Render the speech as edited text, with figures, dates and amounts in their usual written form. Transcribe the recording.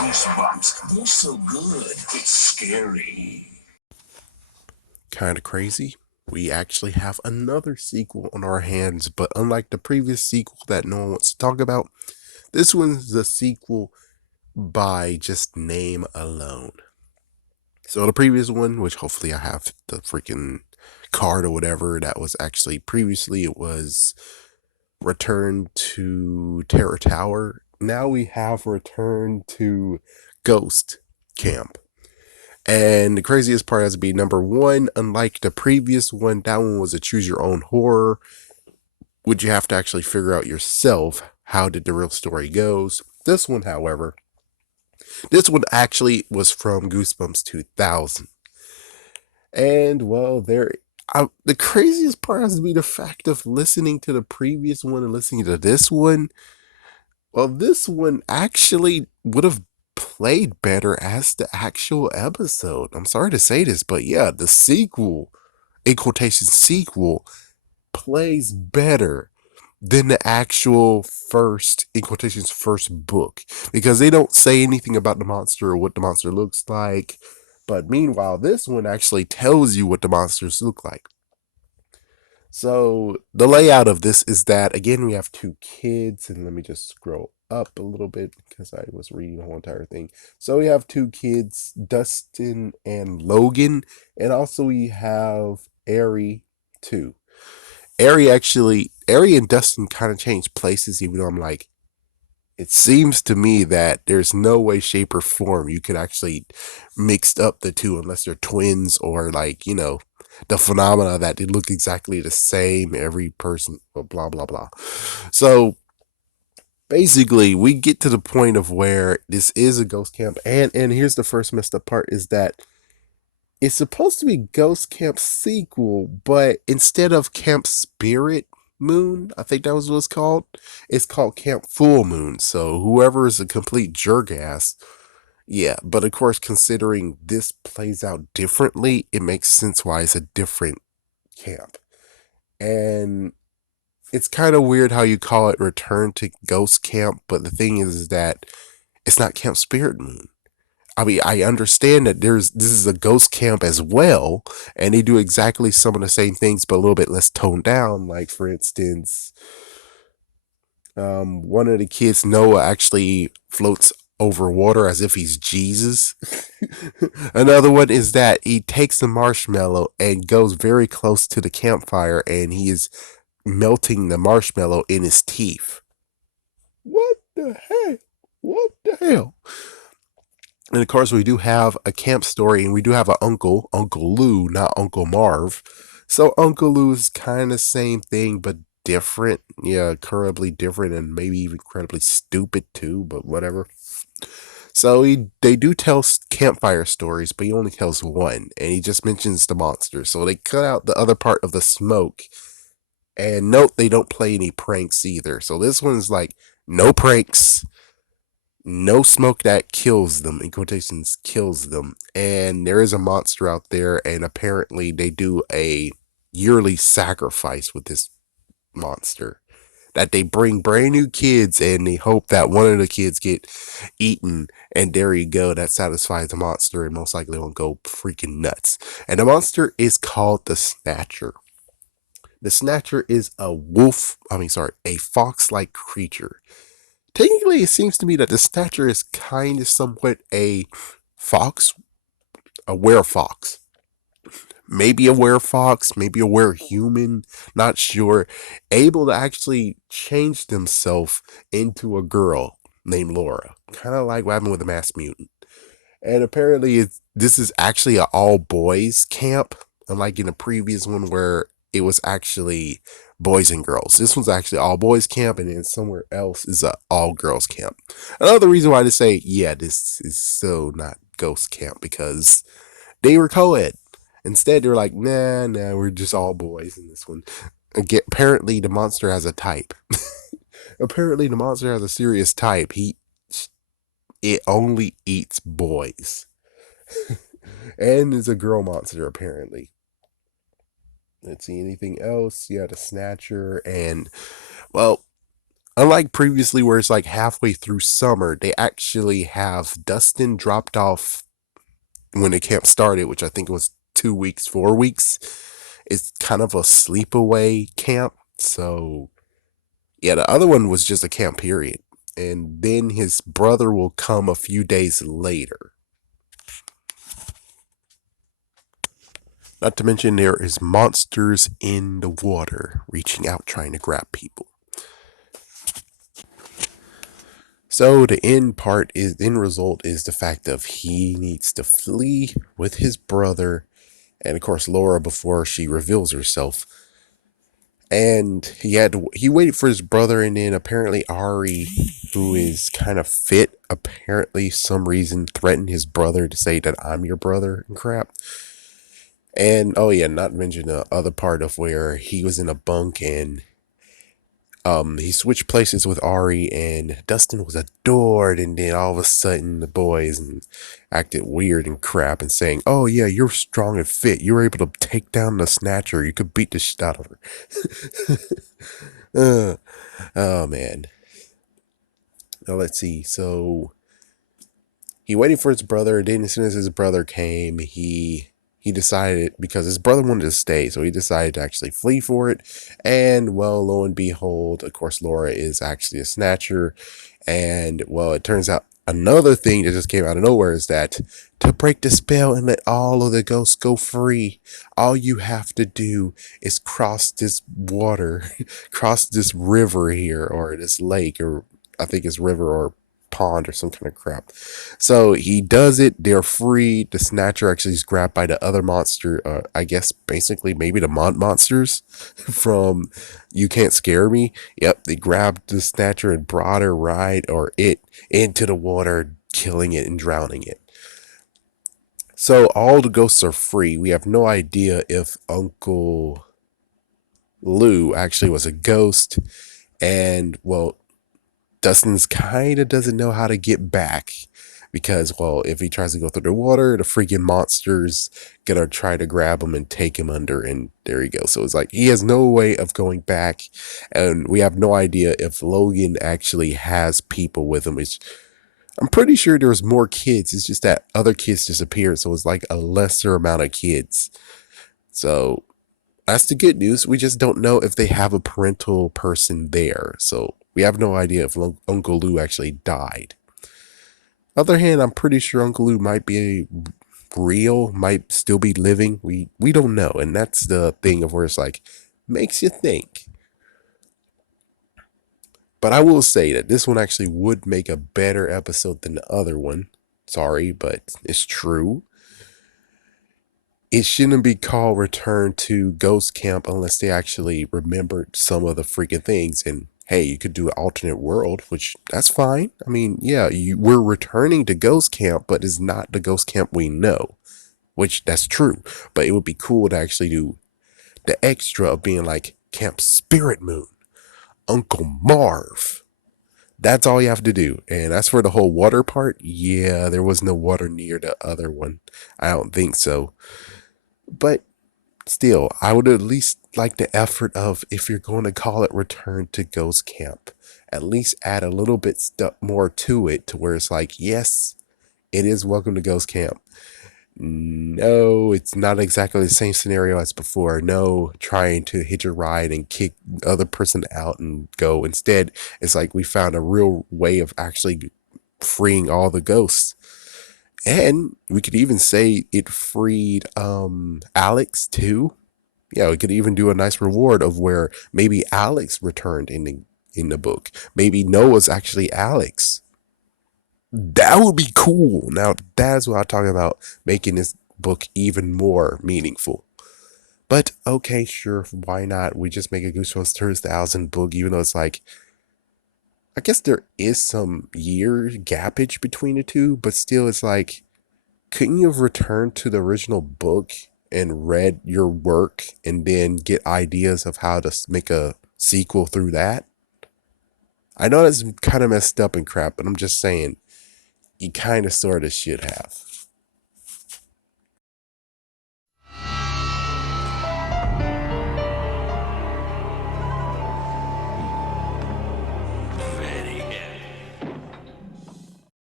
Goosebumps. They're so good. It's scary. Kind of crazy. We actually have another sequel on our hands, but unlike the previous sequel that no one wants to talk about, this one's the sequel by just name alone. So the previous one, which hopefully I have the freaking card or whatever, that was actually previously, it was Return to Terror Tower. Now we have Return to Ghost Camp. And the craziest part has to be number one, unlike the previous one, that one was a choose your own horror, which you have to actually figure out yourself how did the real story goes. This one, however, this one actually was from Goosebumps 2000. And well, the craziest part has to be the fact of listening to the previous one and listening to this one. Well, this one actually would have played better as the actual episode. I'm sorry to say this, but yeah, the sequel, in quotation sequel, plays better than the actual first, in quotations, first book. Because they don't say anything about the monster or what the monster looks like. But meanwhile, this one actually tells you what the monsters look like. So the layout of this is that again we have two kids, and let me just scroll up a little bit because I was reading the whole entire thing. So we have two kids, Dustin and Logan, and also we have Ari too. Ari and Dustin kind of changed places, even though I'm like, it seems to me that there's no way, shape, or form you could actually mix up the two unless they're twins or like, the phenomena that they look exactly the same, every person, blah, blah, blah. So basically, we get to the point of where this is a ghost camp. And here's the first messed up part is that it's supposed to be Ghost Camp sequel, but instead of Camp Spirit Moon, I think that was what it's called. It's called Camp Full Moon. So whoever is a complete jerk ass, yeah. But of course, considering this plays out differently, it makes sense why it's a different camp. And it's kind of weird how you call it Return to Ghost Camp, but the thing is that it's not Camp Spirit Moon. I mean, I understand that this is a ghost camp as well, and they do exactly some of the same things, but a little bit less toned down. Like for instance, one of the kids, Noah, actually floats over water as if he's Jesus. Another one is that he takes the marshmallow and goes very close to the campfire, and he is melting the marshmallow in his teeth. What the heck? What the hell? And of course, we do have a camp story, and we do have an uncle, Uncle Lou, not Uncle Marv. So Uncle Lou is kind of same thing, but different. Yeah, incredibly different, and maybe even incredibly stupid too. But whatever. So they do tell campfire stories, but he only tells one, and he just mentions the monster. So they cut out the other part of the smoke. And note they don't play any pranks either. So this one's like no pranks, no smoke that kills them, in quotations, kills them. And there is a monster out there, and apparently they do a yearly sacrifice with this monster. That they bring brand new kids, and they hope that one of the kids get eaten, and there you go. That satisfies the monster, and most likely won't go freaking nuts. And the monster is called the Snatcher. The Snatcher is a fox-like creature. Technically, it seems to me that the Snatcher is kind of somewhat a fox, a werefox. Maybe a werefox, maybe a werehuman, not sure. Able to actually change themselves into a girl named Laura. Kind of like what happened with the Mass Mutant. And apparently, this is actually an all boys camp, unlike in the previous one where it was actually boys and girls. This one's actually all boys camp, and then somewhere else is a all girls camp. Another reason why to say, yeah, this is so not ghost camp because they were co-ed. Instead, they're like, nah, we're just all boys in this one. Again, apparently, the monster has a type. Apparently, the monster has a serious type. It only eats boys. And is a girl monster, apparently. Let's see, anything else? Yeah, the Snatcher. And, well, Unlike previously, where it's like halfway through summer, they actually have Dustin dropped off when the camp started, which I think was 2 weeks, 4 weeks. It's kind of a sleepaway camp. So, yeah, the other one was just a camp period. And then his brother will come a few days later. Not to mention, there is monsters in the water reaching out trying to grab people. So the end result is the fact of he needs to flee with his brother and of course Laura before she reveals herself. And he waited for his brother, and then apparently Ari, who is kind of fit, apparently some reason threatened his brother to say that I'm your brother and crap. And oh yeah, not to mention the other part of where he was in a bunk and he switched places with Ari, and Dustin was adored, and then all of a sudden the boys acted weird and crap and saying, "Oh yeah, you're strong and fit. You were able to take down the snatcher. You could beat the shit out of her." Oh man. Now let's see. So he waited for his brother. Then as soon as his brother came, he decided, because his brother wanted to stay, so he decided to actually flee for it. And well, lo and behold, of course, Laura is actually a snatcher. And well, it turns out another thing that just came out of nowhere is that to break the spell and let all of the ghosts go free, all you have to do is cross this water, cross this river here, or this lake, or I think it's river or pond or some kind of crap. So he does it. They're free. The snatcher actually is grabbed by the other monster. I guess basically maybe the monsters from You Can't Scare Me. Yep, they grabbed the snatcher and brought her into the water, killing it and drowning it. So all the ghosts are free. We have no idea if Uncle Lou actually was a ghost. And well, Dustin's kind of doesn't know how to get back because, well, if he tries to go through the water, the freaking monster's gonna try to grab him and take him under, and there you go. So it's like he has no way of going back, and we have no idea if Logan actually has people with him. Which I'm pretty sure there's more kids. It's just that other kids disappeared, so it's like a lesser amount of kids. So that's the good news. We just don't know if they have a parental person there. So we have no idea if Uncle Lou actually died. Other hand, I'm pretty sure Uncle Lou might be real, might still be living. We don't know, and that's the thing of where it's like makes you think. But I will say that this one actually would make a better episode than the other one. Sorry, but it's true. It shouldn't be called Return to Ghost Camp unless they actually remembered some of the freaking things. And hey, you could do an alternate world, which that's fine. I mean, yeah, we're returning to Ghost Camp, but it's not the Ghost Camp we know, which that's true. But it would be cool to actually do the extra of being like Camp Spirit Moon, Uncle Marv. That's all you have to do. And as for the whole water part, yeah, there was no water near the other one. I don't think so. But still, I would at least like the effort of, if you're going to call it Return to Ghost Camp, at least add a little bit more to it to where it's like, yes, it is Welcome to Ghost Camp. No, it's not exactly the same scenario as before. No, trying to hitch a ride and kick the other person out and go. Instead, it's like we found a real way of actually freeing all the ghosts. And we could even say it freed Alex too. Yeah, we could even do a nice reward of where maybe Alex returned in the book. Maybe Noah's actually Alex. That would be cool. Now that's what I'm talking about, making this book even more meaningful. But okay, sure, why not? We just make a Goosebumps 2000 book, even though it's like, I guess there is some year gappage between the two, but still, it's like, couldn't you have returned to the original book and read your work and then get ideas of how to make a sequel through that? I know that's kind of messed up and crap, but I'm just saying, you kind of sort of should have.